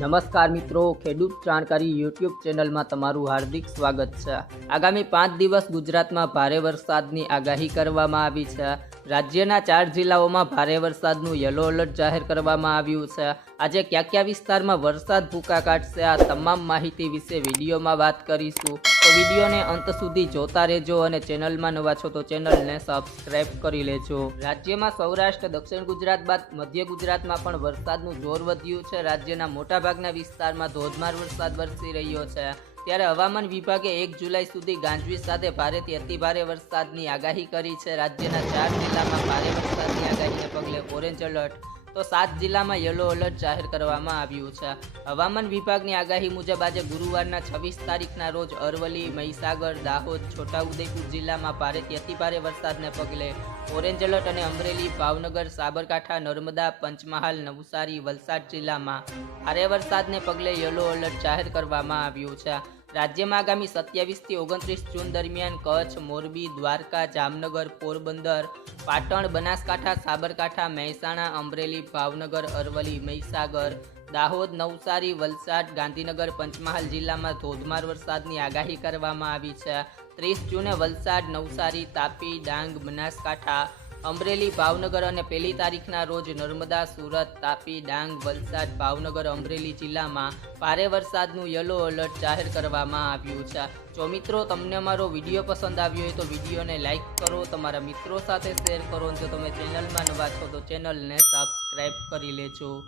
નમસ્કાર મિત્રો, ખેડૂત જાણકારી યુટ્યુબ ચેનલમાં તમારું હાર્દિક સ્વાગત છે। આગામી 5 દિવસ ગુજરાતમાં ભારે વરસાદની આગાહી કરવામાં આવી છે। રાજ્યના 4 જિલ્લાઓમાં ભારે વરસાદનું યલો એલર્ટ જાહેર કરવામાં આવ્યું છે। આજે કયા વિસ્તારમાં વરસાદ ભૂકા કાઢશે આ તમામ માહિતી વિશે વિડીયોમાં વાત કરીશું, તો વિડીયોને અંત સુધી જોતા રહેજો અને ચેનલમાં નવા છો તો ચેનલને સબસ્ક્રાઇબ કરી લેજો। રાજ્યમાં સૌરાષ્ટ્ર, દક્ષિણ ગુજરાત બાદ મધ્ય ગુજરાતમાં પણ વરસાદનું જોર વધ્યું છે। રાજ્યના મોટાભાગના વિસ્તારમાં ધોધમાર વરસાદ વરસી રહ્યો છે। ત્યારે હવામાન વિભાગે 1 જુલાઈ સુધી ગાજવીજ સાથે ભારેથી અતિભારે વરસાદની આગાહી કરી છે। રાજ્યના 4 જિલ્લામાં ભારે વરસાદની આગાહીને પગલે ઓરેન્જ એલર્ટ તો 7 જિલ્લામાં યલો એલર્ટ જાહેર કરવામાં આવ્યું છે। હવામાન વિભાગની આગાહી મુજબ આજે ગુરુવારના 26 તારીખના રોજ અરવલ્લી, મહીસાગર, દાહોદ, છોટાઉદેપુર જિલ્લામાં ભારેથી અતિભારે વરસાદને પગલે ઓરેન્જ એલર્ટ અને અમરેલી, ભાવનગર, સાબરકાંઠા, નર્મદા, પંચમહાલ, નવસારી, વલસાડ જિલ્લામાં ભારે વરસાદને પગલે યલો એલર્ટ જાહેર કરવામાં આવ્યું છે। રાજ્યમાં આગામી 27 થી 29 જૂન દરમિયાન કચ્છ, મોરબી, દ્વારકા, જામનગર, પોરબંદર, પાટણ, બનાસકાંઠા, સાબરકાંઠા, મહેસાણા, અમરેલી, ભાવનગર, અરવલ્લી, મહીસાગર, દાહોદ, નવસારી, વલસાડ, ગાંધીનગર, પંચમહાલ જિલ્લામાં ધોધમાર વરસાદની આગાહી કરવામાં આવી છે। 30 જૂને વલસાડ, નવસારી, તાપી, ડાંગ, બનાસકાંઠા, અમરેલી, ભાવનગર અને 1 તારીખના રોજ નર્મદા, સુરત, તાપી, ડાંગ, વલસાડ, ભાવનગર, અમરેલી જિલ્લામાં ભારે વરસાદનું યલો એલર્ટ જાહેર કરવામાં આવ્યું છે। જો મિત્રો તમને અમારો વિડીયો પસંદ આવ્યો હોય તો વિડીયોને લાઇક કરો, તમારા મિત્રો સાથે શેર કરો, જો તમે ચેનલમાં નવા છો તો ચેનલને સબસ્ક્રાઇબ કરી લેજો।